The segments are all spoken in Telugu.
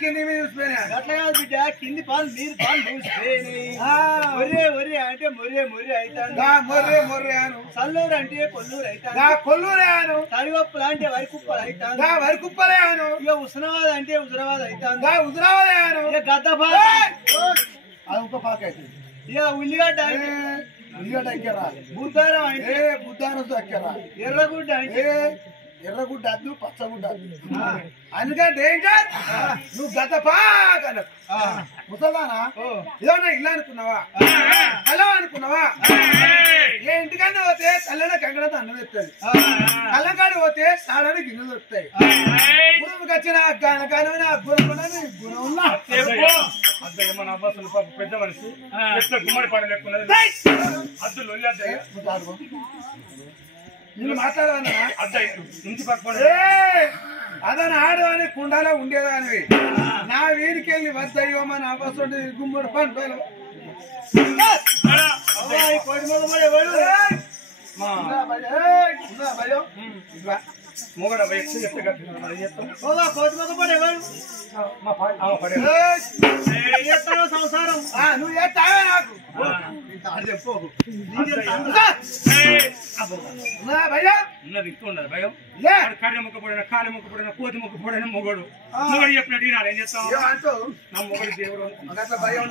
కింది మీద చూసిపోయినా అట్లా కాదు బిడ్డ కింది పాలు మీరు పాలు చూసిపోయినాయి ఒరే ఒరే అంటే మొర్రే మొర్రే అవుతాను మొర్రే మొర్రే అను సల్లూరు అంటే కొల్లూరు అవుతాను కొల్లూరే అను తడివప్పులు అంటే వరికుప్పలు అవుతాను వరికుప్పలే అను ఇక ఉస్నాబాద్ అంటే హుజరాబాద్ అవుతాను హుజరాబాదే అను ఇక గద్దపాక అది ఇంకో పాక అయితే ఇక ఉల్లిగడ్డ అంటే ఉల్లిగడ్డ ఎక్కరా బుద్ధారం అంటే బుద్ధారంతో ఎక్కరా ఎర్రగుడ్డ అంటే ఎర్రగుడ్డ అద్దు పచ్చగుడ్డ అందుకని డేంజర్ నువ్వు గత పాక ముసల్దానా ఇదన్నా ఇల్లు అనుకున్నావా హలో అనుకున్నావా ఏ ఇంటికన్నా పోతే కళ్ళన కంగడంతో అన్నం ఎత్తుంది కళ్ళకాడి పోతే సాడని గిన్నెలు దొరుకుతాయి గురువుకి వచ్చిన గనకనమైన గుణంలో పెద్ద మనిషి గుమ్మడి పండు లేకున్నది అద్దులు నేను మాట్లాడవన్నా ఇంటి పక్కన అదని ఆడదాని కుండాలో ఉండేదానివి నా వీరికెళ్ళి వద్దయ్యో మన అవసరం గుమ్మడి పండు మొగడ సంసారం నువ్వు చేస్తావే నాకు చెప్పు భయ్యా ఉన్నది ఇస్తుండదు భయం కర్రె మొక్క పడిన కాలి మొక్క పడిన కోతి మొక్క పడిన మొగడు మొగడు చెప్పినట్టు వినాలి ఏం చేస్తావు నా మొగడు దేవుడు అట్లా భయం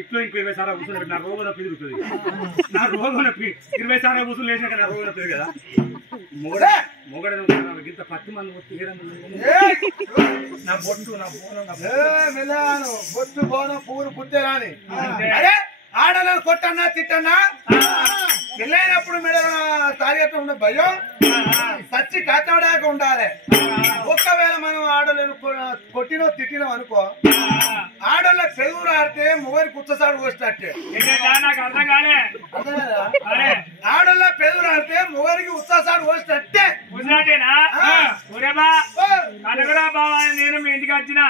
ఇట్లో ఇంకో 20 సార్లు కూర్చుని నా రోగన పెరుగుతుంది నా రోగన 20 సార్లు కూర్చుని లేచినాక నా రోగన పెరుగు కదా మొగడ ఇంత 10 మంది నా బొట్టు నా బోనం బొట్టు బోనం పూలు పుట్టేరాని ఆడలను కొట్టన్నా తిట్టన్నా పెళ్ళైనప్పుడు మెడ తాగేట ఉన్న భయం సచ్చి కాచాడాక ఉండాలి ఒక్కవేళ మనం ఆడలను కొట్టినో తిట్టినో అనుకో ఆడోళ్ళ పెరుగురు ఆడితే మొగని కుచ్చసాడు పోసినట్టే ఆడోళ్ళ పెరుగురు ఆడితే మొగనికి ఉత్సాసాడు పోసినట్టే నేను మీ ఇంటికి వచ్చిన